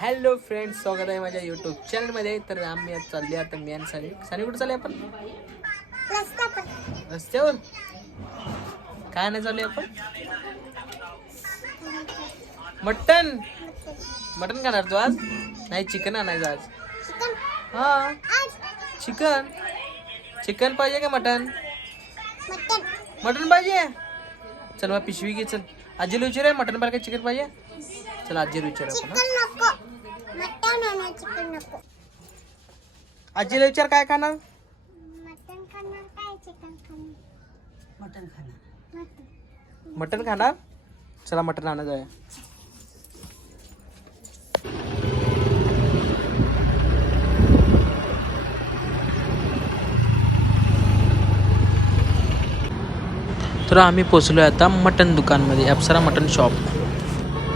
Hello friends, स्वागत आहे माझ्या यूट्यूब चॅनलमध्ये. तर आम्ही आज चालले आता मी आणि सानी कुठे चालले आपण? रस्त्यावर. काय नाही चालले आपण? मटन मटन खाणार तू आज? नाही, चिकन आणायचं आज. हा, चिकन. चिकन पाहिजे का मटन? मटन पाहिजे. चल मग पिशवी घे. चल आजीला विचार, मटन पाहिजे का चिकन पाहिजे? चल आजीला विचार आपण. आजीला विचार काय खाणार? मटन खाणार. चला मटन आणा जाऊया. तर आम्ही पोचलो आता मटन दुकानमध्ये, अप्सरा मटन शॉप.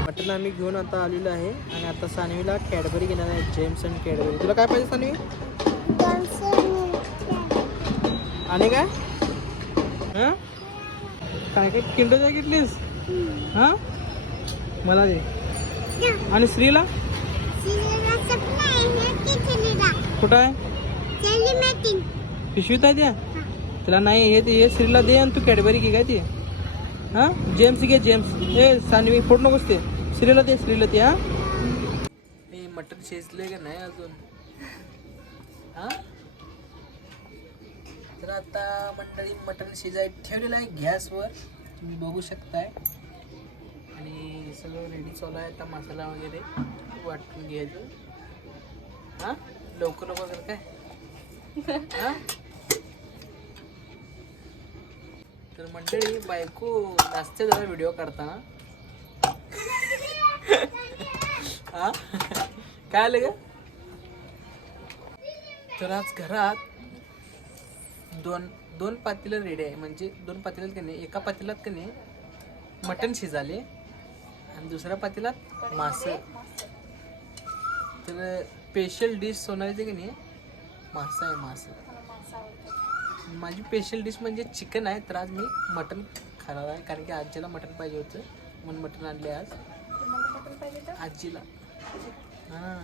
मटन आम्ही घेऊन आता आलेलो आहे आणि आता सानवीला कॅडबरी घेणार आहे. Gems and Cadbury. तुला काय पाहिजे सानवी? आणि काय काय काय किंडर घेतलीस? हा, मला दे. आणि श्रीला कुठं आहे? पिशवीत आहे त्या. तिला नाही, हे श्रीला दे आणि तू कॅडबरी घे. काय ते? हा, जेम्स घे. जेम्स. हे सानवी फोड नकोस ते. श्रीला दे. श्रीला ते. हा, हे मटन शिजले का नाही अजून? हा, तर आता मंडळी मटन शिजाय ठेवलेलं आहे गॅसवर, तुम्ही बघू शकताय. आणि सगळं रेडी चालू आहे. आता मसाला वगैरे वाटून घ्यायचं. हा, लवकर लवकर कर काय. हा, तर मंडळी बायको नाचते जरा व्हिडिओ करताना. हा, काय आलं ग? तर आज घरात दोन पातेलं रेडी आहे. म्हणजे दोन पातेल्यात का नाही, एका पातेल्यात का नाही मटण शिजाले आणि दुसऱ्या पातेल्यात मासं. तर स्पेशल डिश सोनालीचे की नाही मासा आहे. मासं माझी स्पेशल डिश म्हणजे चिकन आहे. तर आज मी मटण खाणार आहे, कारण की आजीला मटण पाहिजे होतं म्हणून मटण आणले आज आजीला. हां,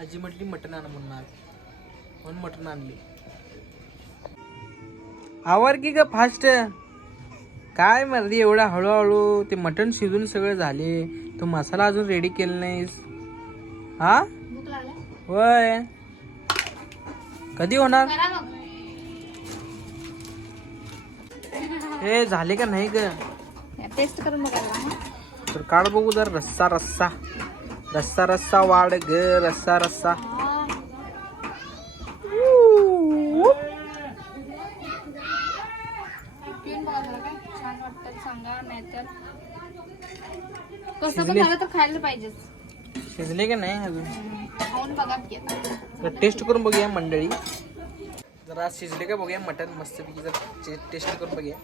आजी म्हटली मटण आणा म्हणून, आज म्हणून मटण आणली. आवर की ग फास्ट. काय मर्दी एवढा हळूहळू? ते मटण शिजून सगळं झाले, तो मसाला अजून रेडी केला नाहीस. हा, होय. कधी होणार? हे झाले का नाही ग? टेस्ट करून बघायला. तर काढ बघू जर. रस्सा रस्सा रस्सा रस्सा वाढ ग. रस्सा रस्सा. छान वाटतं सांगा, नाहीतर कसं पण झालं तर खायला पाहिजे. शिजले का नाही अजून? खाऊन बघा की. टेस्ट करून बघूया मंडळी. जरा शिजले का बघूया मटन मस्तपैकी. जर टेस्ट करून बघूया.